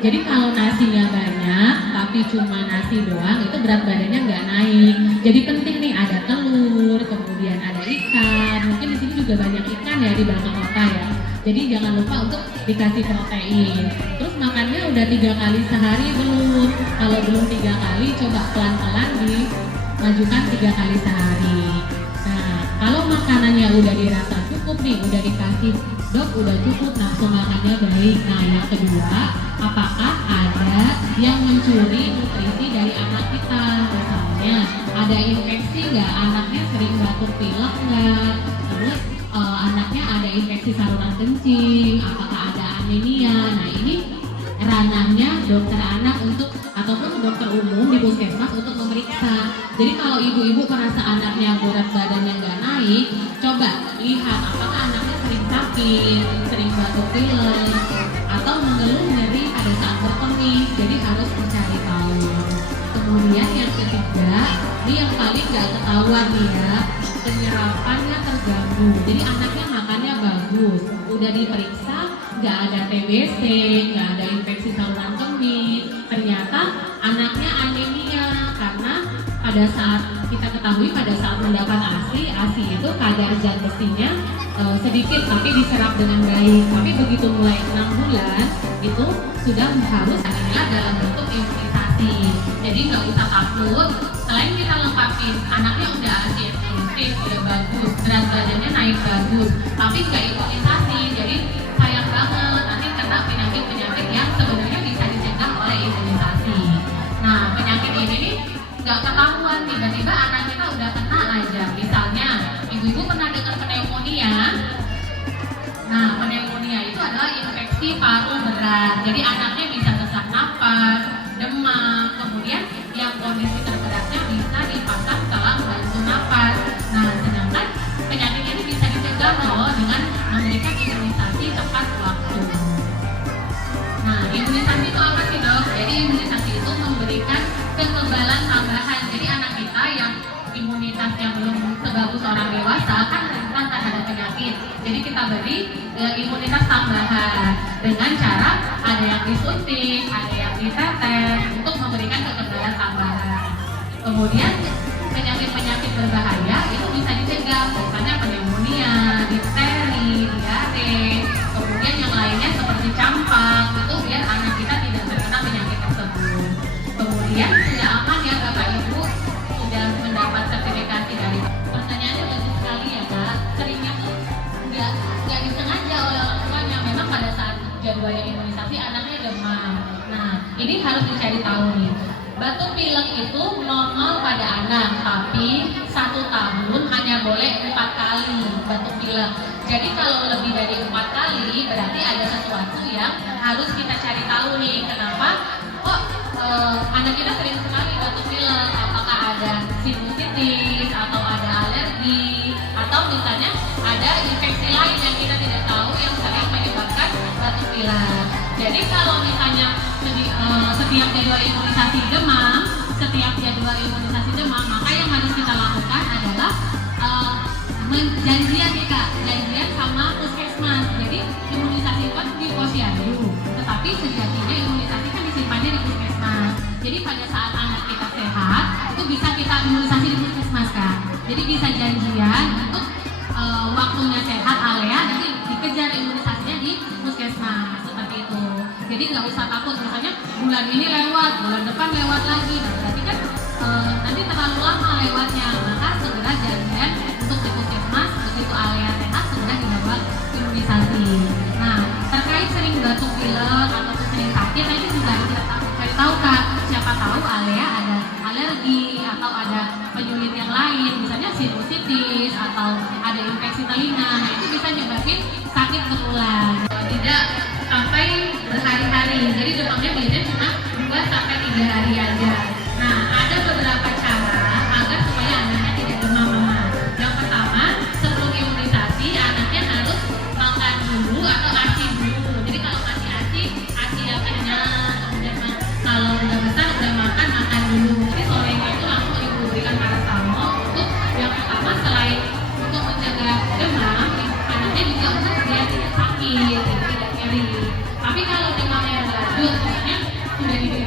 Jadi kalau nasinya banyak, tapi cuma nasi doang, itu berat badannya nggak naik. Jadi penting nih ada telur, kemudian ada ikan. Mungkin di sini juga banyak ikan ya di belakang kota ya. Jadi jangan lupa untuk dikasih protein. Terus makannya udah 3 kali sehari belum? Kalau belum 3 kali, coba pelan-pelan dimajukan 3 kali sehari. Nah, kalau makanannya udah dirasa cukup nih, udah dikasih dok udah cukup nafsu makannya baik. Nah yang kedua, apakah ada yang mencuri nutrisi dari anak kita? Misalnya ada infeksi nggak? Anaknya sering batuk pilek nggak? Terus anaknya ada infeksi saluran kencing? Apakah ada anemia? Nah ini ranahnya dokter anak untuk ataupun dokter umum di puskesmas untuk memeriksa. Jadi kalau ibu-ibu merasa anaknya berat badannya nggak naik, coba lihat apakah anaknya sering sakit, sering batuk pilek, atau mengeluh nyeri pada saat berkemih. Jadi harus mencari tahu. Kemudian yang ketiga, ini yang paling nggak ketahuan nih ya, penyerapannya terganggu. Jadi anaknya makannya bagus, udah diperiksa nggak ada TBC, nggak ada infeksi saluran kemih. Ternyata anaknya anemia karena pada saat kita ketahui pada saat mendapat ASI itu kadar zat besinya sedikit tapi diserap dengan baik. Tapi begitu mulai 6 bulan itu sudah harus adalah dalam bentuk imunisasi. Jadi nggak usah takut. Selain kita lengkapin anaknya udah ASI imunisasi udah bagus, berat badannya naik bagus, tapi nggak imunisasi. Jadi sayang banget nanti kena penyakit-penyakit yang sebenarnya bisa dicegah oleh imunisasi. Nah penyakit ini nih nggak ketahuan, tiba-tiba anak kita udah kena aja. Misalnya ibu-ibu pernah dengar pneumonia. Nah pneumonia itu adalah infeksi paru berat. Jadi anaknya bisa sesak napas, demam, kemudian yang kondisi terberatnya bisa dipasang selang bantu napas. Nah sedangkan penyakit ini bisa dicegah loh dengan memberikan imunisasi tepat waktu. Nah imunisasi itu apa sih dok? Jadi imunisasi itu memberikan kekebalan tambahan. Jadi anak kita yang imunitasnya belum sebagus orang dewasa kan rentan terhadap penyakit. Jadi kita beri imunitas tambahan dengan cara ada yang disuntik, ada yang ditetes untuk memberikan kekebalan tambahan. Kemudian penyakit-penyakit berbahaya itu bisa dicegah, misalnya pneumonia, difteri, diare, kemudian yang lainnya seperti campak itu biar anak kita tidak terkena penyakit tersebut. Kemudian sudah aman ya Bapak Ibu, sudah mendapat sertifikasi dari. Pertanyaannya bagus sekali ya Kak. Seringnya tuh nggak disengaja oleh orang tuanya. Memang pada saat jadwalnya imunisasi anaknya demam. Nah ini harus dicari tahu nih. Batuk pilek itu normal pada anak, tapi 1 tahun hanya boleh 4 kali batuk pilek. Jadi kalau lebih dari 4 kali berarti ada sesuatu yang harus kita cari tahu nih. Kenapa? Kok anak kita sering sekali batuk pilek? Apakah ada sinusitis atau ada alergi atau misalnya ada infeksi lain yang kita tidak tahu yang sering menyebabkan batuk pilek. Jadi kalau misalnya setiap jadwal imunisasi demam, maka yang harus kita lakukan adalah janjian nih Kak, janjian sama puskesmas. Jadi imunisasi itu kan di posyandu, tetapi sejatinya imunisasi kan disimpannya di puskesmas. Jadi pada saat anak kita sehat, itu bisa kita imunisasi di puskesmas Kak. Jadi bisa janjian untuk waktunya sehat alea, nanti dikejar imunisasinya di puskesmas seperti itu. Jadi nggak usah takut, misalnya bulan ini lewat, bulan depan lewat lagi, nah berarti kan nanti terlalu lama lewatnya. Maka segera janjian untuk di puskesmas, begitu alea sehat segera dibawa imunisasi. Nah terkait sering batuk pilek atau sering sakit, nah ini juga harus kita cari tahu Kak. Siapa tahu alea ada alergi atau ada penyulit yang lain, misalnya sinusitis atau ada infeksi telinga. Nah itu bisa nyebabin sakit berulang. Tidak sampai berhari-hari, jadi demamnya biasanya cuma 2-3 hari aja. Nah ada beberapa cara agar supaya anaknya tidak demam mama. Yang pertama, sebelum imunisasi anaknya harus makan dulu atau ASI dulu. Jadi kalau masih ASI yang kenyang, kemudian kalau udah besar udah makan dulu. Jadi sorenya itu langsung ibu berikan paracetamol untuk yang pertama selain untuk mencegah demam, anaknya juga untuk dia tidak sakit, tidak nyeri. Tapi kalau demamnya berlanjut, misalnya hari ini